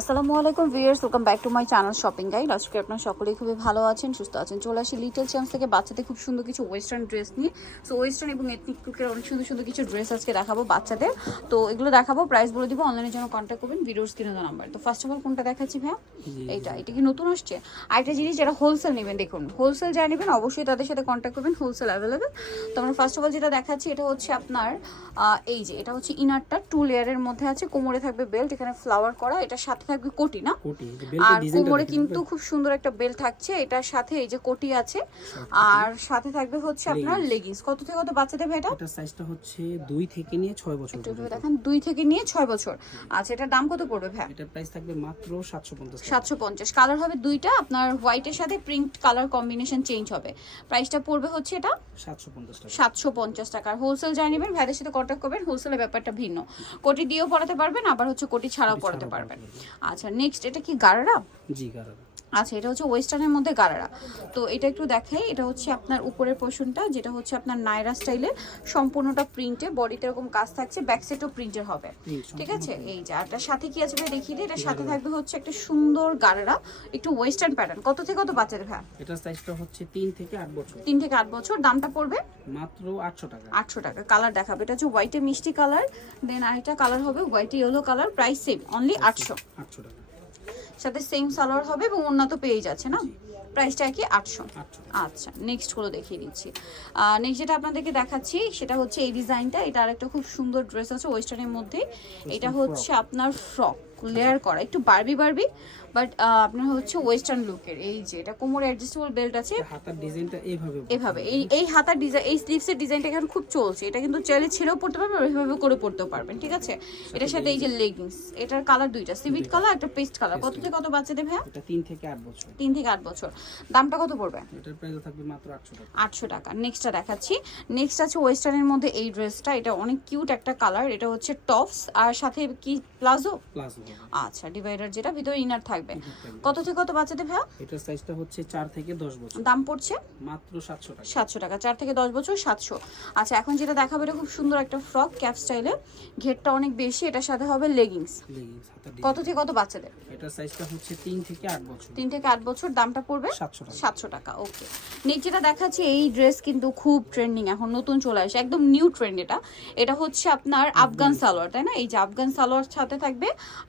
আসসালামু আলাইকুম viewers welcome back to my channel shopping guide. আজকে আপনারা সকলেই খুবই ভালো আছেন সুস্থ আছেন। চলে আসি লিটল চ্যান্স থেকে বাচ্চাদের খুব সুন্দর কিছু ওয়েস্টার্ন ড্রেস নিয়ে। সো ওয়েস্টার্ন এবং এথনিক লুকের অনেক সুন্দর সুন্দর কিছু ড্রেস আজকে দেখাবো বাচ্চাদের। তো এগুলো দেখাবো প্রাইস বলে দিব অনলাইনের জন্য কন্ট্যাক্ট করবেন ভিডিওর স্ক্রিনে নাম্বার তো ফার্স্ট অফ অল কোনটা দেখাচ্ছি ভাইয়া? এইটা এটা কি নতুন আসছে? আরেকটা জিনিস যারা হোলসেল নেবেন দেখুন হোলসেল যারা নেবেন অবশ্যই তাদের সাথে কন্ট্যাক্ট করবেন হোলসেল অ্যাভেলেবেল তো আমরা ফার্স্ট অফ অল যেটা দেখাচ্ছি এটা হচ্ছে আপনার এই যে এটা হচ্ছে ইনারটা টু লেয়ারের মধ্যে আছে কোমরে থাকবে বেল্ট এখানে ফ্লাওয়ার করা এটা সাথে থাকবে কোটি না? আর কোমরে কিন্তু খুব সুন্দর একটা বেল্ট থাকছে এটার সাথে এই যে কোটি আছে। আর সাথে থাকবে হচ্ছে আপনার লেগিংস কত থেকে কত বাচ্চা দেবে এটা? এটা সাইজটা হচ্ছে দুই থেকে নিয়ে ছয় বছর একটু দেখেন দুই থেকে নিয়ে ছয় বছর। আচ্ছা এটার দাম কত পড়বে ভাই? এটার প্রাইস থাকবে মাত্র সাতশো পঞ্চাশ সাতশো পঞ্চাশ। কালার হবে দুইটা আপনার হোয়াইটের সাথে প্রিন্ট কালার কম্বিনেশন চেঞ্জ হবে। প্রাইসটা পড়বে হচ্ছে এটা? সাতশো পঞ্চাশ টাকা। সাতশো পঞ্চাশ টাকার হোলসেল যাই নেবেন ভাইদের সাথে কন্ট্যাক্ট করবেন হোলসেলের ব্যাপারটা ভিন্ন। কোটি দিয়েও পড়াতে পারবেন আবার হচ্ছে কোটি ছাড়াও পড়াতে পারবেন। আচ্ছা নেক্সট এটা কি গারারা? জি গারারা। আচ্ছা এটা হচ্ছে ওয়েস্টার্নের মধ্যে গারারা। তো এটা একটু দেখাই এটা হচ্ছে আপনার উপরের পোর্শনটা যেটা হচ্ছে আপনার নাইরা স্টাইলের সম্পূর্ণটা প্রিন্টে বডিতে এরকম কাজ থাকছে ব্যাক সাইডও প্রিন্টের হবে। ঠিক আছে? এই যে আরটার সাথে কি আছে ভাই? দেখিয়ে দিই এটার সাথে থাকবে হচ্ছে একটা সুন্দর গারারা একটু ওয়েস্টার্ন প্যাটার্ন কত থেকে কত বাচ্চাদের ভাই? এটার সাইজটা হচ্ছে তিন থেকে আট বছর। তিন থেকে আট বছর দামটা পড়বে? মাত্র আটশো টাকা। আটশো টাকা কালার দেখাবে। এটা হচ্ছে হোয়াইটে মিষ্টি কালার দেন আরেকটা কালার হবে white yellow colour price same only আটশো। আটশো টাকা। সাথে সেম সালোয়ার হবে এবং উন্নত পেয়ে যাচ্ছে না? প্রাইসটা কি? আটশো। আচ্ছা নেক্সটগুলো দেখিয়ে দিচ্ছি। নেক্সট যেটা আপনাদেরকে দেখাচ্ছি সেটা হচ্ছে এই ডিজাইনটা এটা আরেকটা খুব সুন্দর ড্রেস আছে ওয়েস্টার্নের মধ্যে। এটা হচ্ছে আপনার ফ্রক লেয়ার করা। একটু বারবি বারবি বাট আপনার হচ্ছে ওয়েস্টার্ন লুকের এই যে এটা কোমরে অ্যাডজাস্টেবল বেল্ট আছে। হাতার ডিজাইনটা এইভাবে এভাবে। এই এই হাতার ডিজাইন এই স্লিভসের ডিজাইনটা এখন খুব চলছে। এটা কিন্তু চাইলে ছেড়েও পড়তে পারবেন আর ওইভাবে করে পড়তেও পারবেন ঠিক আছে? এটার সাথে এই যে লেগিংস এটার কালার দুইটা সিভিট কালার একটা পেস্ট কালার কত থেকে কত বাচ্চাদের ভাইয়া? এটা তিন থেকে আট বছর। তিন থেকে আট বছর। দামটা কত পড়বে? এটার প্রাইস থাকবে মাত্র আটশো টাকা। আটশো টাকা। নেক্সটটা দেখাচ্ছি। নেক্সট আছে ওয়েস্টার্নের মধ্যে এই ড্রেসটা এটা অনেক কিউট একটা কালার এটা হচ্ছে টপস আর সাথে কি প্লাজো? প্লাস আচ্ছা ডিভাইডার যেটা ভিতরে ইনার থাকবে। কত থেকে কত বাচ্চাদের ভাইয়া? এটার সাইজটা হচ্ছে চার থেকে দশ বছর। দাম পড়ছে? মাত্র সাতশো টাকা। সাতশো টাকা চার থেকে দশ বছর সাতশো। আচ্ছা এখন যেটা দেখাবো এটা খুব সুন্দর একটা ফ্রক ক্যাপ স্টাইলে ঘেরটা অনেক বেশি এটার সাথে হবে লেগিংস লেগিংস কত থেকে কত বাচ্চাদের? এটার সাইজটা হচ্ছে তিন থেকে আট বছর। তিন থেকে আট বছর দামটা পড়বে সাতশো টাকা। সাতশো টাকা ওকে নেক্সট যেটা দেখাচ্ছি এই ড্রেস কিন্তু খুব ট্রেন্ডিং এখন নতুন চলে আসে একদম নিউ ট্রেন্ড এটা। এটা হচ্ছে আপনার আফগান সালোয়ার তাই না? এই যে আফগান সালোয়ার সাথে থাকবে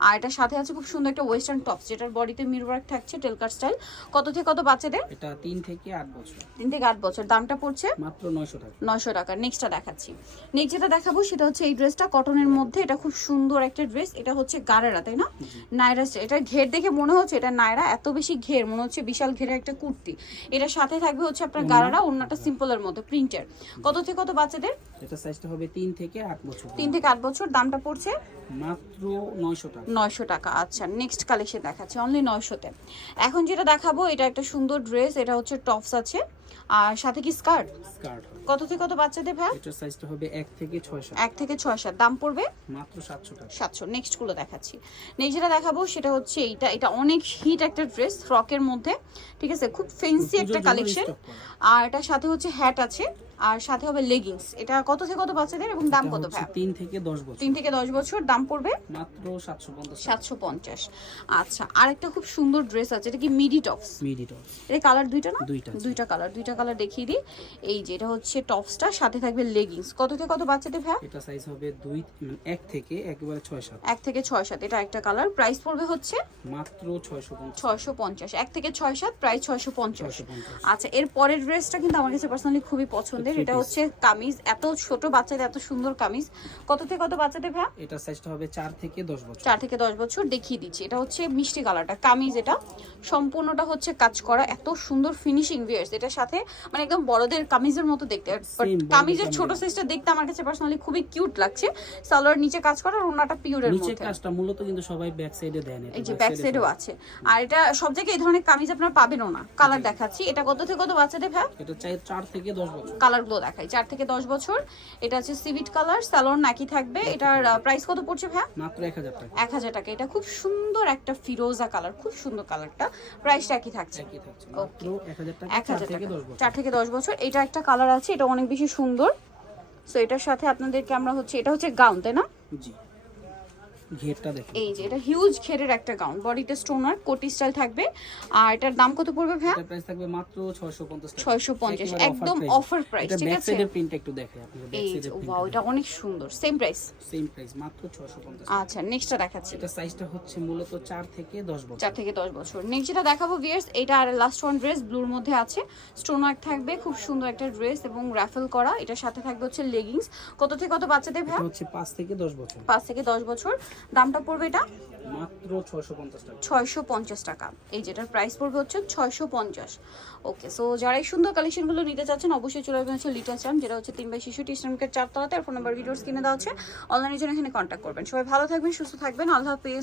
আর এটার সাথে আছে খুব সুন্দর একটা ওয়েস্টার্ন টপস যেটার বডিতে মির ওয়ার্ক থাকছে টেলকার স্টাইল কত থেকে কত বাচ্চাদের? এটা তিন থেকে আট বছর। তিন থেকে আট বছর। দামটা পড়ছে? মাত্র নয়শো টাকা। নয়শো টাকা। নেক্সটটা দেখাচ্ছি। নেক্সট যেটা দেখাবো সেটা হচ্ছে এই ড্রেসটা কটনের মধ্যে এটা খুব সুন্দর একটা ড্রেস এটা হচ্ছে গারেরা তাই না? নায়রা এটা ঘের দেখে মনে হচ্ছে এটা নায়রা। এত বেশি ঘের মনে হচ্ছে বিশাল ঘেরের একটা কুর্তি। এটার সাথে থাকবে হচ্ছে আপনার গারারা অন্যটা সিম্পলের মধ্যে প্রিন্টের কত থেকে কত বাচ্চাদের? এটা সাইজটা হবে তিন থেকে আট বছর। 3 থেকে 8 বছর দামটা পড়ছে? মাত্র নয়শো টাকা। নয়শো টাকা আচ্ছা নেক্সট কালেকশন দেখাচ্ছি অনলি নয়শোতে। এখন যেটা দেখাবো এটা একটা সুন্দর ড্রেস এটা হচ্ছে টপস আছে। আর সাথে কি স্কার্ট? স্কার্ট কত থেকে কত বাচ্চাদের ভাই? এটার সাইজটা হবে এক থেকে ছয় সাত। এক থেকে ছয় সাত। দাম পড়বে? মাত্র সাতশো টাকা। সাতশো। নেক্সটগুলো দেখাচ্ছি। নেক্সট যেটা দেখাবো সেটা হচ্ছে এইটা। এটা অনেক হিট একটা ড্রেস ফ্রকের মধ্যে। ঠিক আছে? খুব ফেন্সি একটা কালেকশন আর এটার সাথে হচ্ছে হ্যাট আছে। আর সাথে হবে লেগিংস এটা কত থেকে কত বাচ্চাদের এবং দাম কত ভাই? তিন থেকে দশ বছর। তিন থেকে দশ বছর। দাম পড়বে? মাত্র সাতশো পঞ্চাশ। সাতশো পঞ্চাশ। আচ্ছা। আরেকটা খুব সুন্দর ড্রেস আছে। এটা কি মিডি টপস মিডি টপ এটা কালার দুইটা না? দুইটা দুইটা কালার দুইটা কালার দেখিয়ে দিই। এই যে এটা হচ্ছে টপসটা সাথে থাকবে লেগিংস কত থেকে কত বাচ্চাদের ভাই এটা সাইজ হবে দুই মানে এক থেকে একেবারে ছয় সাত। এক থেকে ছয় সাত এটা একটা কালার প্রাইস পড়বে হচ্ছে মাত্র ছয়শো পঞ্চাশ। ছয়শো পঞ্চাশ। এক থেকে ছয় সাত প্রায় ছয়শো পঞ্চাশ। ছয়শো পঞ্চাশ। আচ্ছা এর পরের ড্রেসটা কিন্তু আমার কাছে পার্সোনালি খুবই পছন্দের। এটা হচ্ছে কামিজ এত ছোট বাচ্চাদের এত সুন্দর কামিজ। কত থেকে কত বাচ্চাদের ভাই এটা সাইজটা হবে চার থেকে দশ বছর। চার থেকে দশ বছর দেখিয়ে দিচ্ছি। এটা হচ্ছে মিষ্টি কালারটা কামিজ এটা। সম্পূর্ণটা হচ্ছে কাজ করা এত সুন্দর ফিনিশিং ভিয়ার্স এটার সাথে মানে একদম বড়দের কামিজের মতো দেখতে। কামিজের ছোট সাইজটা দেখতে আমার কাছে পার্সোনালি খুবই কিউট লাগছে। সালোয়ার নিচে কাজ করা আর ওনাটা পিওরের নিচে মধ্যে। কাজটা মূলত কিন্তু সবাই ব্যাক সাইডে দেন এই যে ব্যাক সাইডেও আছে। আর এটা সব জায়গায় এই ধরনের কামিজ আপনারা পাবেনও না। কালার দেখাচ্ছি। এটা কত থেকে কত বাচ্চাদের ভাই? এটা চাই চার থেকে দশ বছর। কালারগুলো দেখাই। চার থেকে দশ বছর। এটা হচ্ছে সিভিট কালার স্যালোন নাকি থাকবে। এটার প্রাইস কত পড়ছে ভাই মাত্র এক হাজার টাকা। এক হাজার টাকা। এটা খুব সুন্দর একটা ফিরোজা কালার খুব সুন্দর কালারটা প্রাইসটা একই থাকছে। একই থাকছে। এক হাজার টাকা এক চার হাজার থেকে টাকা। দশ বছর চার থেকে দশ বছর। এটা একটা কালার আছে এটা অনেক বেশি সুন্দর। সো এটার সাথে আপনাদেরকে আমরা হচ্ছে এটা হচ্ছে গাউন তাই না? জি। ঘেরটা দেখেন। এই যে এটা হিউজ ঘেরের একটা গাউন বডিতে স্টোনার কোটি স্টাইল থাকবে। আর এটার দাম কত পড়বে ভাইয়া? এটা প্রাইস থাকবে মাত্র 650 টাকা। 650 একদম অফার প্রাইস এটা ঠিক ব্যাক সাইডের প্রিন্ট একটু দেখে আপনি ব্যাক এই যে ওয়াও এটা অনেক সুন্দর। সেম প্রাইস সেম প্রাইস মাত্র 650 আচ্ছা নেক্সটটা দেখাচ্ছি। এটা সাইজটা হচ্ছে মূলত 4 থেকে 10 বছর। থেকে নেক্সট যেটা দেখাবো এটা আর লাস্ট ওয়ান ড্রেস ব্লুর মধ্যে আছে। স্টোন ওয়ার্ক থাকবে খুব সুন্দর একটা ড্রেস এবং রাফেল করা। এটার সাথে থাকবে হচ্ছে লেগিংস কত থেকে কত বাচ্চাদের ভাই হচ্ছে 5 থেকে 10 বছর। পাঁচ থেকে দশ বছর। দামটা পড়বে এটা? মাত্র 650 টাকা। ছয়শো পঞ্চাশ টাকা। এই যেটার প্রাইস পড়বে হচ্ছে ওকে সো যারা এই সুন্দর কালেকশনগুলো নিতে চাচ্ছেন অবশ্যই চলে আসবেন হচ্ছে লিটার যেটা হচ্ছে তিন বাই শিশুটি ইসলামকের চারতলাতে। আর ফোন নাম্বার ভিডিওস কিনে দেওয়া হচ্ছে। অনলাইনের জন্য এখানে কন্ট্যাক্ট করবেন। সবাই ভালো থাকবেন সুস্থ থাকবেন। আল্লাহ হাফিজ।